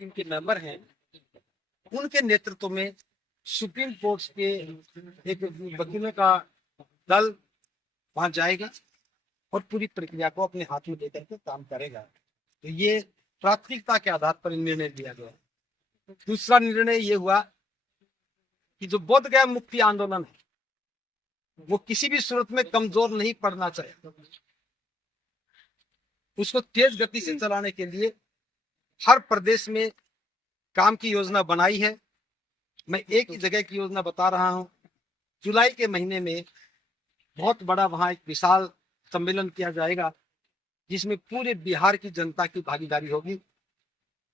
इनके मेंबर हैं, उनके नेतृत्व में सुप्रीम कोर्ट के एक वकीलों का दल वहां जाएगा और पूरी प्रक्रिया को अपने हाथ में लेकर के काम करेगा। तो ये प्राथमिकता के आधार पर निर्णय लिया गया। दूसरा निर्णय ये हुआ कि जो बोध गया मुक्ति आंदोलन है वो किसी भी सूरत में कमजोर नहीं पड़ना चाहिए। उसको तेज गति से चलाने के लिए हर प्रदेश में काम की योजना बनाई है। मैं एक ही जगह की योजना बता रहा हूं। जुलाई के महीने में बहुत बड़ा वहां एक विशाल सम्मेलन किया जाएगा जिसमें पूरे बिहार की जनता की भागीदारी होगी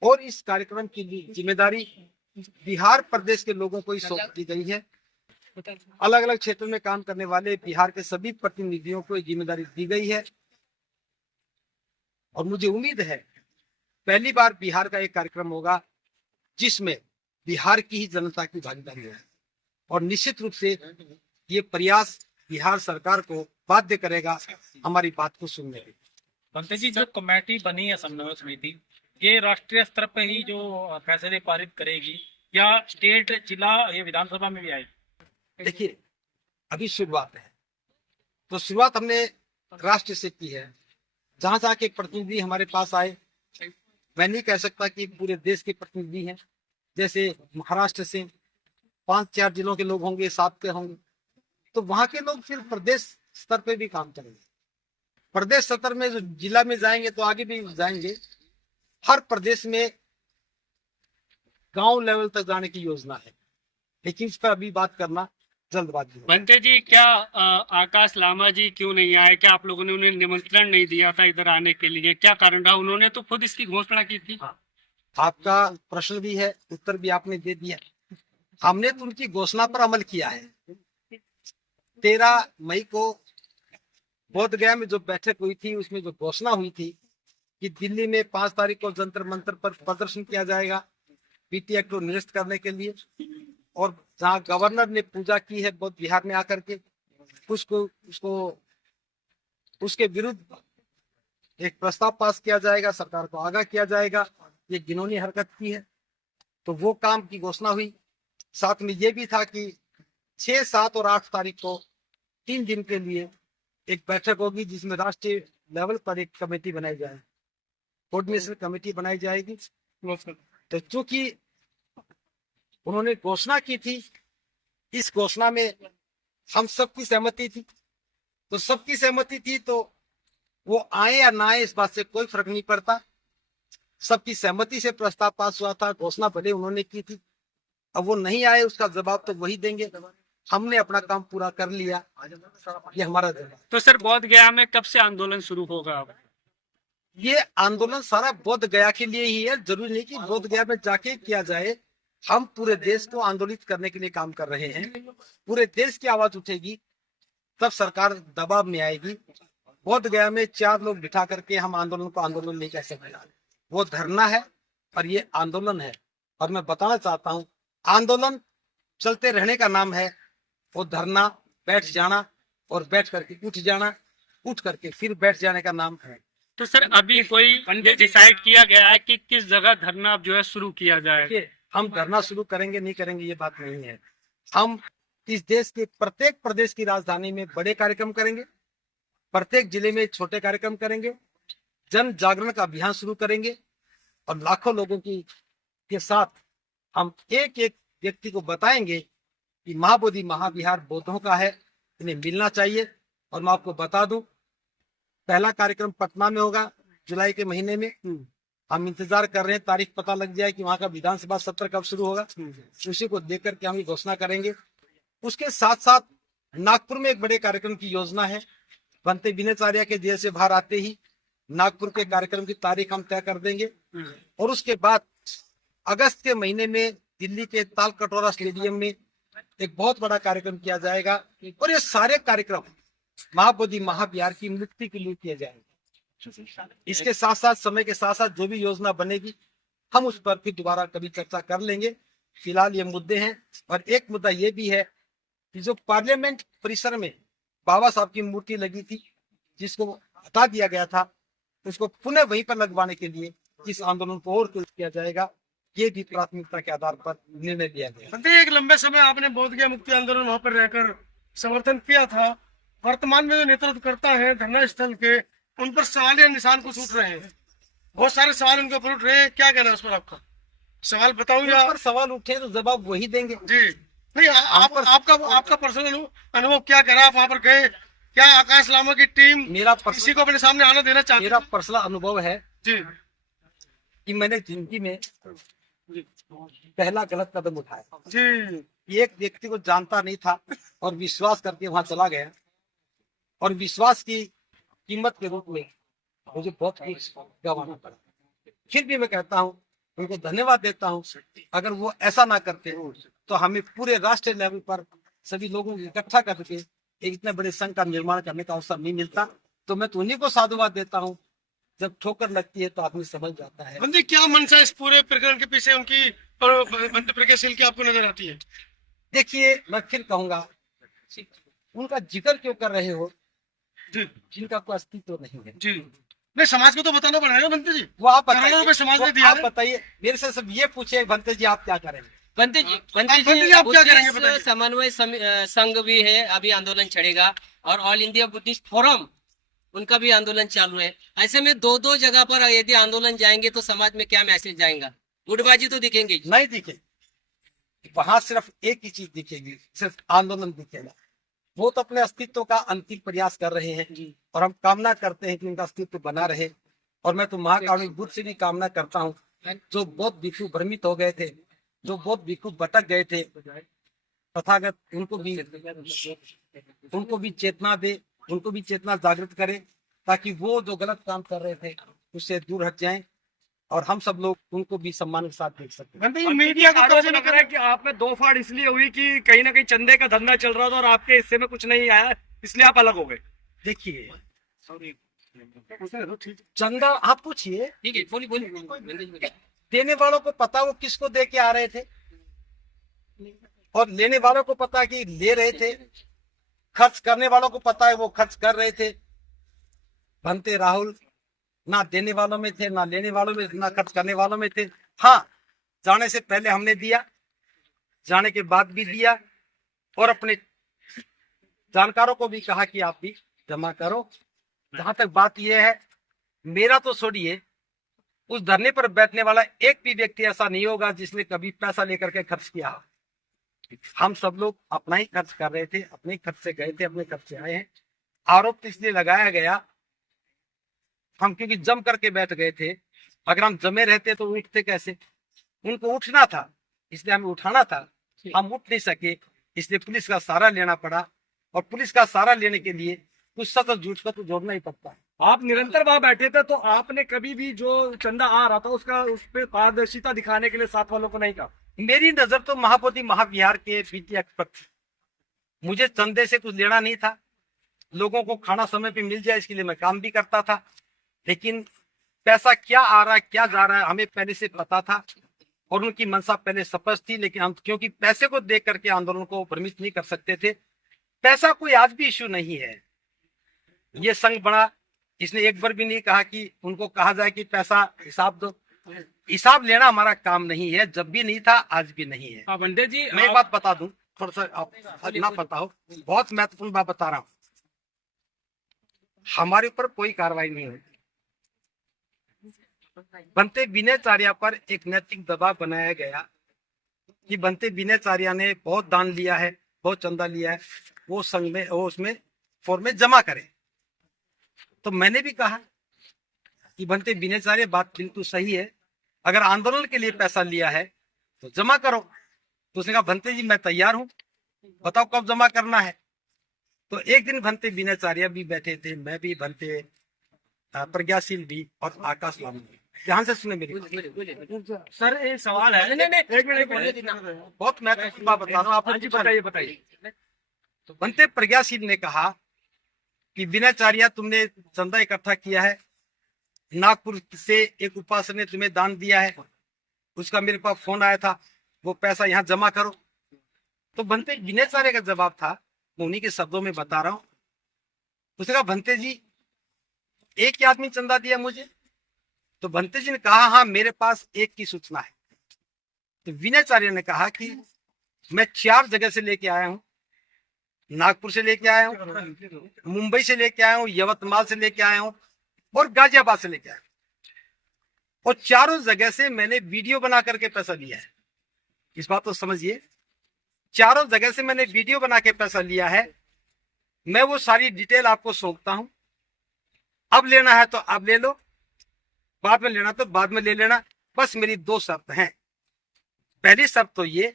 और इस कार्यक्रम की जिम्मेदारी बिहार प्रदेश के लोगों को ही सौंप दी गई है। अलग अलग क्षेत्रों में काम करने वाले बिहार के सभी प्रतिनिधियों को जिम्मेदारी दी गई है और मुझे उम्मीद है पहली बार बिहार का एक कार्यक्रम होगा जिसमें बिहार की ही जनता की भागीदारी है और निश्चित रूप से ये प्रयास बिहार सरकार को बाध्य करेगा हमारी बात को सुनने के। बंते जी, जो कमेटी बनी है समन्वय समिति, ये राष्ट्रीय स्तर पर ही जो फैसले पारित करेगी या स्टेट, जिला या विधानसभा में भी आएगी? देखिए, अभी शुरुआत है तो शुरुआत हमने राष्ट्र से की है। जहां जहां के प्रतिनिधि हमारे पास आए, मैं नहीं कह सकता कि पूरे देश के प्रतिनिधि हैं। जैसे महाराष्ट्र से 5-4 जिलों के लोग होंगे, 7 के होंगे, तो वहां के लोग फिर प्रदेश स्तर पे भी काम करेंगे। प्रदेश स्तर में जो जिला में जाएंगे तो आगे भी जाएंगे। हर प्रदेश में गांव लेवल तक जाने की योजना है, लेकिन इस पर अभी बात करना जल्दबाजी है। बनते जी, क्या आकाश लामा जी क्यों नहीं आए? क्या आप लोगों ने उन्हें निमंत्रण नहीं दिया था इधर आने के लिए? क्या कारण रहा? उन्होंने तो खुद इसकी घोषणा की थी। आपका प्रश्न भी है, उत्तर भी आपने दे दिया। हमने तो उनकी घोषणा पर अमल किया है। 13 मई को बोध गया में जो बैठक हुई थी उसमें जो घोषणा हुई थी कि दिल्ली में 5 तारीख को जंतर मंतर पर प्रदर्शन किया जाएगा पीटी एक्ट को निरस्त करने के लिए, और जहां गवर्नर ने पूजा की है बौद्ध बिहार में आकर के, उसके विरुद्ध एक प्रस्ताव पास किया जाएगा, सरकार को आगाह किया जाएगा। ये घिनौनी हरकत की है, तो वो काम की घोषणा हुई। साथ में ये भी था कि 6, 7 और 8 तारीख को 3 दिन के लिए एक बैठक होगी जिसमें राष्ट्रीय लेवल पर एक कमेटी बनाई जाए, कोऑर्डिनेशन कमेटी बनाई जाएगी। तो चूंकि उन्होंने घोषणा की थी, इस घोषणा में हम सबकी सहमति थी, तो सबकी सहमति थी तो वो आए या ना आए इस बात से कोई फर्क नहीं पड़ता। सबकी सहमति से प्रस्ताव पास हुआ था। घोषणा भले उन्होंने की थी, अब वो नहीं आए उसका जवाब तो वही देंगे। हमने अपना काम पूरा कर लिया, ये हमारा जवाब। तो सर, बोध गया में कब से आंदोलन शुरू होगा? ये आंदोलन सारा बोध गया के लिए ही है, जरूरी नहीं कि बोध गया में जाके किया जाए। हम पूरे देश को आंदोलित करने के लिए काम कर रहे हैं। पूरे देश की आवाज उठेगी तब सरकार दबाव में आएगी। बोध गया में 4 लोग बिठा करके हम आंदोलन को आंदोलन नहीं कह सकते। वो धरना है और ये आंदोलन है। और मैं बताना चाहता हूँ, आंदोलन चलते रहने का नाम है। वो धरना, बैठ जाना और बैठ करके उठ जाना, उठ करके फिर बैठ जाने का नाम है। तो सर, अभी कोई डिसाइड किया गया है कि किस जगह धरना जो है शुरू किया जाए? हम धरना शुरू करेंगे नहीं करेंगे ये बात नहीं है। हम इस देश के प्रत्येक प्रदेश की राजधानी में बड़े कार्यक्रम करेंगे, प्रत्येक जिले में छोटे कार्यक्रम करेंगे, जन जागरण का अभियान शुरू करेंगे और लाखों लोगों के साथ हम एक एक व्यक्ति को बताएंगे कि महाबोधि महाविहार बौद्धों का है, इन्हें मिलना चाहिए। और मैं आपको बता दूं, पहला कार्यक्रम पटना में होगा जुलाई के महीने में। हम इंतजार कर रहे हैं तारीख पता लग जाए कि वहां का विधानसभा सत्र कब शुरू होगा, उसी को देख करके हम घोषणा करेंगे। उसके साथ साथ नागपुर में एक बड़े कार्यक्रम की योजना है। बनते विनयचार्य के जेल से बाहर आते ही नागपुर के कार्यक्रम की तारीख हम तय कर देंगे। और उसके बाद अगस्त के महीने में दिल्ली के ताल कटोरा स्टेडियम में एक बहुत बड़ा कार्यक्रम किया जाएगा। और ये सारे कार्यक्रम महाबोधि महाविहार की मुक्ति के लिए किए जाएंगे। इसके साथ साथ समय के साथ साथ जो भी योजना बनेगी हम उस पर फिर दोबारा कभी चर्चा कर लेंगे। फिलहाल ये मुद्दे हैं। और एक मुद्दा ये भी है कि जो पार्लियामेंट परिसर में बाबा साहब की मूर्ति लगी थी, जिसको हटा दिया गया था, उसको पुनः वहीं पर लगवाने के लिए इस आंदोलन को और तेज किया जाएगा। ये भी प्राथमिकता के आधार पर निर्णय लिया गया। मंत्री, एक लंबे समय आपने बोधगया मुक्ति आंदोलन वहां पर रहकर समर्थन किया था। वर्तमान में जो नेतृत्व करता है धरना स्थल के, उन पर सवाल या निशान कुछ उठ रहे हैं, बहुत सारे सवाल उनके ऊपर उठ रहे हैं, क्या कहना है उस पर आपका? सवाल बताऊं या? उन पर सवाल उठे तो जवाब वही देंगे। जी नहीं, आपका पर्सनल अनुभव क्या कह रहा है? आप वहां पर गए, क्या आकाश लामा की टीम किसी को अपने सामने आना देना चाहती मेरा है? पर्सनल अनुभव है जी कि मैंने जिंदगी में पहला गलत कदम उठाया। जी एक व्यक्ति को जानता नहीं था और विश्वास करके वहां चला गया, और विश्वास की कीमत के रूप में मुझे बहुत कुछ गंवाना पड़ा। फिर भी मैं कहता हूँ, उनको धन्यवाद देता हूँ। अगर वो ऐसा ना करते तो हमें पूरे राष्ट्रीय लेवल पर सभी लोगों को इकट्ठा करके एक इतने बड़े संघ का निर्माण करने का अवसर नहीं मिलता। तो मैं तो उन्हीं को साधुवाद देता हूँ। जब ठोकर लगती है तो आदमी समझ जाता है। मंत्री, क्या मंशा इस पूरे प्रकरण के पीछे उनकी बंद प्रज्ञाशील की आपको नजर आती है? देखिए, मैं फिर कहूंगा, उनका जिक्र क्यों कर रहे हो जी जिनका कोई अस्तित्व नहीं है? जी नहीं, समाज को तो बताना पड़ेगा मंत्री जी। वो आप करोड़ों रुपए समाज ने दिया आप है। बताइए। मेरे से सब ये पूछे, भंते जी आप क्या करेंगे? बंते जी बंते जी, आप क्या करेंगे बताइए? बुद्धिस्ट समन्वय संघ भी है, अभी आंदोलन चढ़ेगा, और ऑल इंडिया बुद्धिस्ट फोरम उनका भी आंदोलन चालू है। ऐसे में दो दो जगह पर यदि आंदोलन जाएंगे तो समाज में क्या मैसेज जाएगा? गुटबाजी तो दिखेंगे ही। नहीं दिखे। वहां सिर्फ एक ही चीज दिखेगी, सिर्फ आंदोलन दिखेगा। वो तो अपने अस्तित्व का अंतिम प्रयास कर रहे हैं और हम कामना करते हैं कि उनका अस्तित्व बना रहे। और मैं तो महाकारुणिक बुद्ध से भी कामना करता हूँ, जो बहुत भिक्षु भ्रमित हो गए थे, जो बहुत भिक्षु भटक गए थे, तथागत उनको भी चेतना दे, उनको भी चेतना जागृत करे, ताकि वो जो गलत काम कर रहे थे उससे दूर हट जाएं और हम सब लोग उनको भी सम्मान के साथ देख सकें। मंत्री जी, मीडिया को आरोप कब्जे में लग रहा है कि आप में दो फाड़ इसलिए हुई कि कहीं ना कहीं चंदे का धंधा चल रहा था और आपके हिस्से में कुछ नहीं आया, इसलिए आप अलग हो गए। देखिए, ठीक चंदा आप पूछिए, ठीक है, बोलिए बोलिए। देने वालों को पता वो किसको दे के आ रहे थे, और लेने वालों को पता कि ले रहे थे। खर्च करने वालों को पता है वो खर्च कर रहे थे। भंते राहुल ना देने वालों में थे, ना लेने वालों में, ना खर्च करने वालों में थे। हाँ, जाने से पहले हमने दिया, जाने के बाद भी दिया, और अपने जानकारों को भी कहा कि आप भी जमा करो। जहां तक बात यह है, मेरा तो छोड़िए, उस धरने पर बैठने वाला एक भी व्यक्ति ऐसा नहीं होगा जिसने कभी पैसा लेकर के खर्च किया हो। हम सब लोग अपना ही खर्च कर रहे थे, अपने ही खर्च से गए थे, अपने खर्च से आए हैं। आरोप तो इसलिए लगाया गया, हम क्योंकि जम करके बैठ गए थे। अगर हम जमे रहते तो उठते कैसे? उनको उठना था, इसलिए हमें उठाना था। हम उठ नहीं सके, इसलिए पुलिस का सहारा लेना पड़ा, और पुलिस का सहारा लेने के लिए कुछ सच और झूठ का तो जोड़ना ही पड़ता है। आप निरंतर वहां बैठे थे, तो आपने कभी भी जो चंदा आ रहा था उसका उस पर पारदर्शिता दिखाने के लिए साथ वालों को नहीं कहा? मेरी नजर तो महाबोधि महाविहार के बीटी पर थी। मुझे चंदे से कुछ लेना नहीं था। लोगों को खाना समय पे मिल जाए इसके लिए मैं काम भी करता था, लेकिन पैसा क्या आ रहा है क्या जा रहा है हमें पहले से पता था, और उनकी मंशा पहले स्पष्ट थी। लेकिन हम क्योंकि पैसे को देख करके आंदोलन को भ्रमित नहीं कर सकते थे। पैसा कोई आज भी इश्यू नहीं है। ये संघ बना, इसने एक बार भी नहीं कहा कि उनको कहा जाए कि पैसा हिसाब दो। हिसाब लेना हमारा काम नहीं है, जब भी नहीं था, आज भी नहीं है। हाँ बंटे जी, मैं एक बात बता दूं, थोड़ा सा आप ना पता हो, बहुत महत्वपूर्ण बात बता रहा हूं। हमारे ऊपर कोई कार्रवाई नहीं हुई। बनते विनयचार्या पर एक नैतिक दबाव बनाया गया कि बनते विनयचार्या ने बहुत दान लिया है, बहुत चंदा लिया है, वो संघ में, वो उसमें फॉर्म में जमा करे। तो मैंने भी कहा कि बनते विनयचार्य, बात बिल्कुल सही है, अगर आंदोलन के लिए पैसा लिया है तो जमा करो। तो उसने कहा भंते जी मैं तैयार हूं, बताओ कब जमा करना है। तो एक दिन भंते विनयचार्य भी बैठे थे, मैं भी, भंते प्रज्ञाशील भी, और आकाश लामा भी। ध्यान से सुने मेरी सर एक सवाल है। एक मिनट, बहुत महत्वपूर्ण बात बता रहा हूँ आप। बताइए। तो भंते प्रज्ञाशील ने कहा कि विनयचार्य तुमने चंदा इकट्ठा किया है, नागपुर से एक उपासक ने तुम्हें दान दिया है, उसका मेरे पास फोन आया था, वो पैसा यहाँ जमा करो। तो भंते विनयचार्य का जवाब था, मैं उन्हीं के शब्दों में बता रहा हूँ। उसने कहा भंते जी एक ही आदमी चंदा दिया मुझे। तो भंते जी ने कहा हाँ मेरे पास एक की सूचना है, तो विनयचार्य ने कहा कि मैं 4 जगह से लेके आया हूँ, नागपुर से लेके आया हूँ, मुंबई से लेके आया हूँ, यवतमाल से लेके आया हूँ और गाजियाबाद से लेके आया हूँ, और चारों जगह से मैंने वीडियो बना करके पैसा लिया है। इस बात को समझिए, चारों जगह से मैंने वीडियो बना के पैसा लिया है। मैं वो सारी डिटेल आपको सौंपता हूं। अब लेना है तो अब ले लो, बाद में लेना तो बाद में ले लेना। बस मेरी 2 शर्त हैं। पहली शर्त तो ये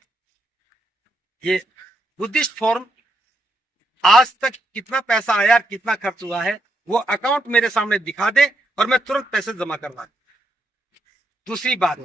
बुद्धिस्ट फोरम आज तक कितना पैसा आया और कितना खर्च हुआ है वो अकाउंट मेरे सामने दिखा दे और मैं तुरंत पैसे जमा करवा दूं। दूसरी बात,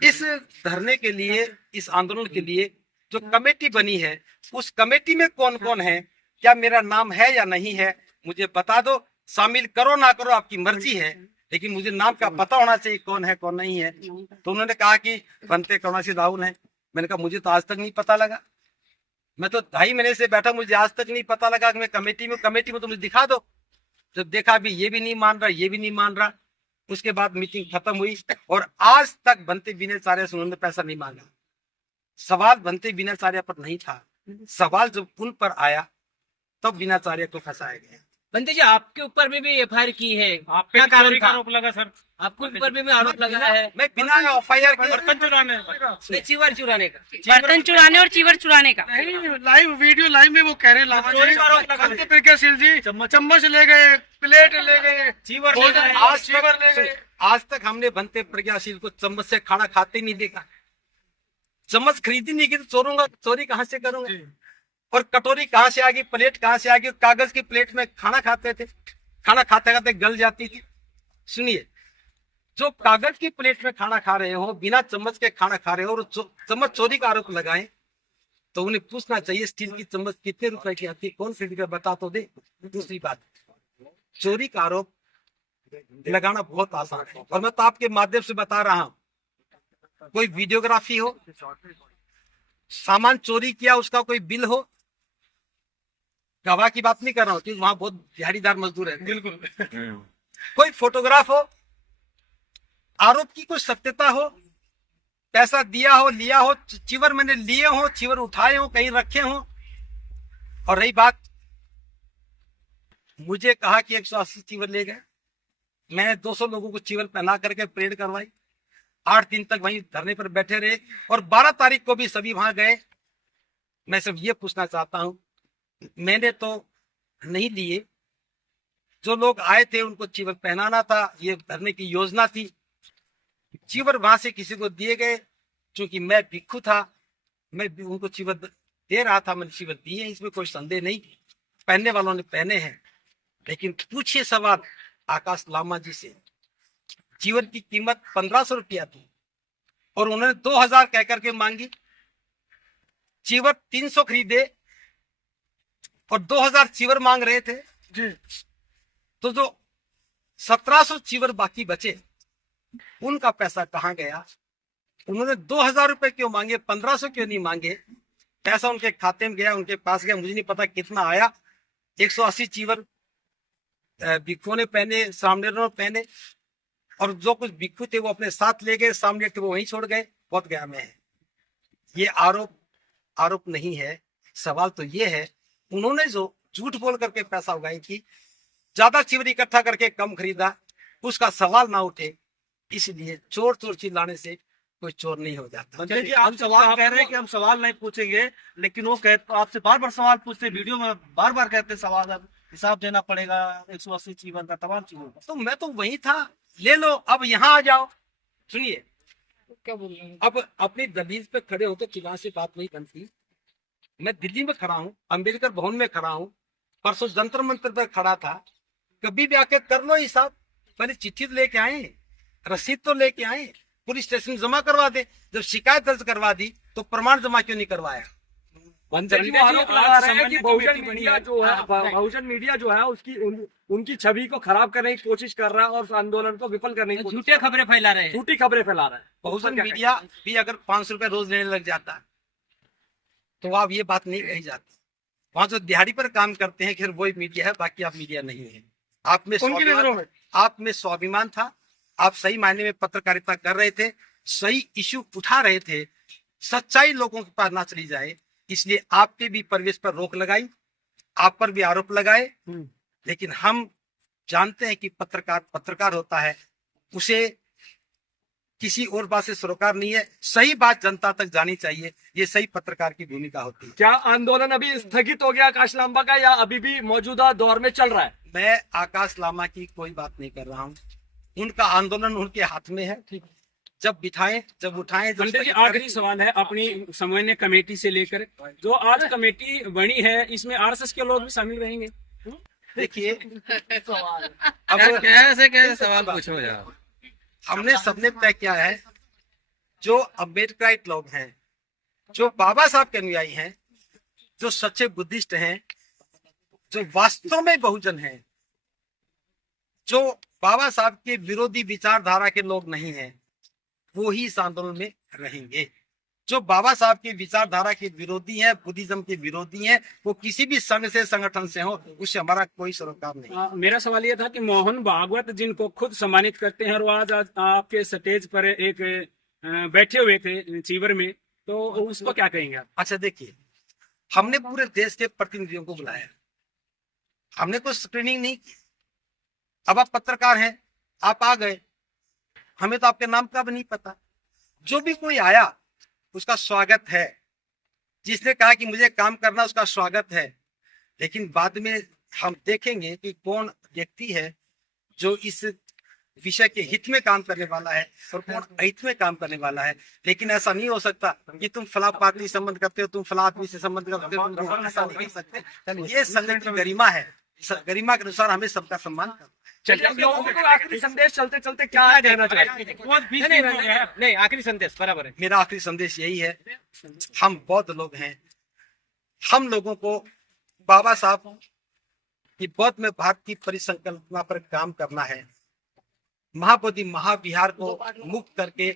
इस धरने के लिए, इस आंदोलन के लिए जो कमेटी बनी है, उस कमेटी में कौन कौन है, क्या मेरा नाम है या नहीं है, मुझे बता दो। शामिल करो ना करो आपकी मर्जी है, लेकिन मुझे नाम का पता होना चाहिए कौन है कौन नहीं है। तो उन्होंने कहा कि बनते करुणासिंह राहुल है। मैंने कहा मुझे तो आज तक नहीं पता लगा, मैं तो 2.5 महीने से बैठा, मुझे आज तक नहीं पता लगा कि मैं कमेटी में तो मुझे दिखा दो। जब देखा अभी ये भी नहीं मान रहा, ये भी नहीं मान रहा, उसके बाद मीटिंग खत्म हुई और आज तक बनते विनयचार्य से उन्होंने पैसा नहीं मांगा। सवाल बनते विनयचार्य पर नहीं था, सवाल जब उन पर आया तब विनयचार्य को फंसाया गया। बंदे जी, आपके ऊपर भी एफआईआर की है, आप पे क्या भी कारण चोरी का था? आरोप लगा सर, आपके ऊपर भी आरोप लगा है मैं बिना एफआईआर के बर्तन चुराने चीवर चुराने का। बर्तन चुराने और चीवर चुराने का। नहीं, लाइव वीडियो लाइव में वो कह रहे लामा चोरी जी, का आरोप लगा बनते प्रज्ञाशील जी चम्मच ले गए, प्लेट ले गए, चीवर ले भोजन, गए, आज चीवर ले गए। आज तक हमने बनते प्रज्ञाशील को चम्मच से खाना खाते नहीं देखा। चम्मच खरीदी नहीं की तो चोरी कहां से करूंगा? और कटोरी कहां से आ गई, प्लेट कहां से आ गई? कागज की प्लेट में खाना खाते थे, खाना खाते खाते गल जाती थी। सुनिए, जो कागज की प्लेट में खाना खा रहे हो, बिना चम्मच के खाना खा रहे हो और चम्मच चोरी का आरोप लगाए, तो उन्हें पूछना चाहिए स्टील की चम्मच कितने रुपए की आती है, कौन खरीद कर बता तो दे। दूसरी बात, चोरी का आरोप लगाना बहुत आसान है और मैं तो आपके माध्यम से बता रहा हूं, कोई वीडियोग्राफी हो, सामान चोरी किया उसका कोई बिल हो, गवाह की बात नहीं कर रहा हूं क्योंकि वहां बहुत दिहाड़ीदार मजदूर है, बिल्कुल, कोई फोटोग्राफ हो, आरोप की कोई सत्यता हो, पैसा दिया हो, लिया हो, चीवर मैंने लिए हो, चीवर उठाए हो, कहीं रखे हो। और रही बात, मुझे कहा कि 180 चीवर ले गए, मैंने 200 लोगों को चीवर पहना करके परेड करवाई, 8 दिन तक वहीं धरने पर बैठे रहे और 12 तारीख को भी सभी वहां गए। मैं सिर्फ ये पूछना चाहता हूं, मैंने तो नहीं लिए, जो लोग आए थे उनको चीवर पहनाना था, ये धरने की योजना थी। चीवर वहां से किसी को दिए गए, क्योंकि मैं भिक्षु था, मैं उनको चीवर दे रहा था, मैंने चीवर दिए, इसमें कोई संदेह नहीं। पहनने वालों ने पहने हैं, लेकिन पूछिए सवाल आकाश लामा जी से, चीवर की कीमत 1500 रुपया थी और उन्होंने 2000 कह करके मांगी। चीवर 300 खरीदे और 2000 चीवर मांग रहे थे जी। तो जो 1700 चीवर बाकी बचे उनका पैसा कहाँ गया? उन्होंने 2000 रुपए क्यों मांगे, 1500 क्यों नहीं मांगे? पैसा उनके खाते में गया, उनके पास गया, मुझे नहीं पता कितना आया। 180 चीवर भिक्षुओं ने पहने, सामनेरों ने पहने और जो कुछ भिक्षु थे वो अपने साथ ले गए, सामने थे वो वहीं छोड़ गए। बहुत गया में है ये आरोप नहीं है। सवाल तो ये है, उन्होंने जो झूठ बोल करके पैसा उगाई की, ज्यादा चीवर इकट्ठा करके कम खरीदा, उसका सवाल ना उठे, इसलिए चोर चिल्लाने से कोई चोर नहीं हो जाता। मंत्री जी, आप सवाल कह रहे हैं कि हम सवाल नहीं पूछेंगे, लेकिन वो आपसे बार बार सवाल पूछते हैं, वीडियो में बार बार कहते हैं सवाल, अब हिसाब देना पड़ेगा 180 चीवन का, तमाम चीजों का। तो मैं तो वही था, ले लो, अब यहाँ आ जाओ। सुनिए, क्या बोल रहे हैं? अब अपनी दलील पे खड़े होते चिल्लाने से बात नहीं बनती। मैं दिल्ली में खड़ा हूँ, अम्बेडकर भवन में खड़ा हूँ, परसों जंतर मंतर पर खड़ा था। कभी भी आके कर लो हिसाब, पहले चिट्ठी तो लेके आए, रसीद तो लेके आए, पुलिस स्टेशन जमा करवा दे। जब शिकायत दर्ज करवा दी तो प्रमाण जमा क्यों नहीं करवाया? बहुजन मीडिया जो है उसकी उनकी छवि को खराब करने की कोशिश कर रहा है और उस आंदोलन को विफल करने की झूठे खबरें फैला रहे हैं। झूठी खबरें फैला रहा है। बहुजन मीडिया भी अगर 500 रुपए रोज लेने लग जाता तो आप ये बात नहीं कही जाती। वहां जो दिहाड़ी पर काम करते हैं फिर वही मीडिया है, बाकी आप मीडिया नहीं है। आप में उनकी नजरों में आप में स्वाभिमान था, आप सही मायने में पत्रकारिता कर रहे थे। सही इश्यू उठा रहे थे, सच्चाई लोगों के पास ना चली जाए, इसलिए आपके भी प्रवेश पर रोक लगाई, आप पर भी आरोप लगाए। लेकिन हम जानते हैं कि पत्रकार पत्रकार होता है, उसे किसी और बात से सरोकार नहीं है, सही बात जनता तक जानी चाहिए, ये सही पत्रकार की भूमिका होती है। क्या आंदोलन अभी स्थगित हो गया आकाश लांबा का, या अभी भी मौजूदा दौर में चल रहा है? मैं आकाश लामा की कोई बात नहीं कर रहा हूँ, उनका आंदोलन उनके हाथ में है। ठीक, जब बिठाएं, जब उठाएं, जब पंडित जी आखिरी सवाल है अपनी समन्वय कमेटी से लेकर, जो आज कमेटी बनी है इसमें आरएसएस के लोग भी शामिल रहेंगे? देखिए, अब कैसे सवाल पूछो यार। हमने सबने तय किया है, जो अम्बेडकराइट लोग हैं, जो बाबा साहब के अनुयायी हैं, जो सच्चे बुद्धिस्ट हैं, जो वास्तव में बहुजन हैं, जो बाबा साहब के विरोधी विचारधारा के लोग नहीं हैं, वो ही इस आंदोलन में रहेंगे। जो बाबा साहब के विचारधारा के विरोधी हैं, बुद्धिज्म के विरोधी हैं, वो किसी भी संघ से संगठन से हो, उससे हमारा कोई सरोकार नहीं। मेरा सवाल ये था कि मोहन भागवत जिनको खुद सम्मानित करते हैं और आज आपके स्टेज पर एक बैठे हुए थे चीवर में, तो उसको क्या कहेंगे आप? अच्छा देखिए, हमने पूरे देश के प्रतिनिधियों को बुलाया, हमने कोई स्क्रीनिंग नहीं की। अब आप पत्रकार हैं, आप आ गए, हमें तो आपके नाम का भी नहीं पता। जो भी कोई आया उसका स्वागत है, जिसने कहा कि मुझे काम करना उसका स्वागत है, लेकिन बाद में हम देखेंगे कि कौन व्यक्ति है जो इस विषय के हित में काम करने वाला है और कौन अहित में काम करने वाला है। लेकिन ऐसा नहीं हो सकता कि तुम फला पार्टी से संबंध करते हो, तुम फला आदमी से संबंध करते हो, तुम ऐसा नहीं कर सकते। ये संघ की गरिमा है, गरिमा के अनुसार हमें सबका सम्मान करना। चलिए, अब लोगों को आखिरी संदेश चलते चलते क्या कहना चाहिए? नहीं, आखिरी संदेश बराबर है। मेरा आखिरी संदेश यही है, हम बौद्ध लोग हैं, हम लोगों को बाबा साहब की बौद्ध में भारत की परिसंकल्पना पर काम करना है। महाबोधि महाविहार को मुक्त करके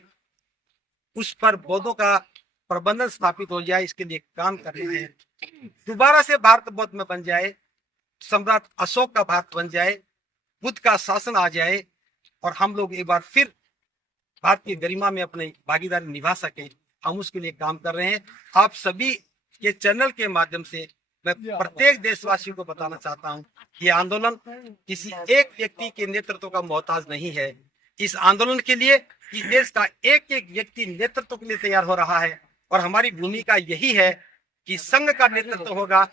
उस पर बौद्धों का प्रबंधन स्थापित हो जाए, इसके लिए काम करना है। दोबारा से भारत बौद्ध में बन जाए, सम्राट अशोक का भारत बन जाए, बुद्ध का शासन आ जाए और हम लोग एक बार फिर भारत की गरिमा में अपनी भागीदारी निभा सकें, हम उसके लिए काम कर रहे हैं। आप सभी के चैनल के माध्यम से मैं प्रत्येक देशवासी को बताना चाहता हूं, ये आंदोलन किसी एक व्यक्ति के नेतृत्व का मोहताज नहीं है। इस आंदोलन के लिए इस देश का एक एक व्यक्ति नेतृत्व के लिए तैयार हो रहा है और हमारी भूमिका यही है कि संघ का नेतृत्व होगा,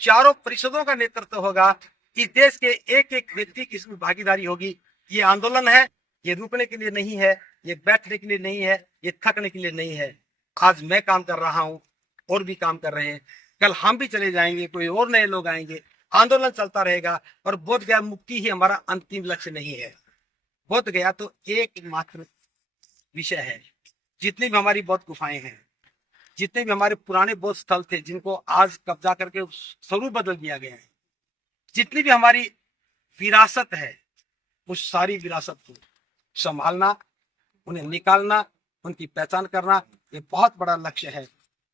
चारों परिषदों का नेतृत्व होगा, इस देश के एक एक व्यक्ति की इसमें भागीदारी होगी। ये आंदोलन है, ये रुकने के लिए नहीं है, ये बैठने के लिए नहीं है, ये थकने के लिए नहीं है। आज मैं काम कर रहा हूँ, और भी काम कर रहे हैं, कल हम भी चले जाएंगे, कोई और नए लोग आएंगे, आंदोलन चलता रहेगा। और बोध गया मुक्ति ही हमारा अंतिम लक्ष्य नहीं है। बोध गया तो एकमात्र विषय है। जितनी भी हमारी बौद्ध गुफाएं हैं, जितने भी हमारे पुराने बौद्ध स्थल थे जिनको आज कब्जा करके स्वरूप बदल दिया गया है, जितनी भी हमारी विरासत है, उस सारी विरासत को संभालना, उन्हें निकालना, उनकी पहचान करना, ये बहुत बड़ा लक्ष्य है।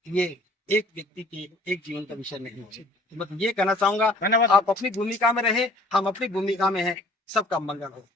ये एक व्यक्ति के एक जीवन का विषय नहीं है। मतलब ये कहना चाहूंगा, आप अपनी भूमिका में रहे, हम अपनी भूमिका में हैं, सबका मंगल हो।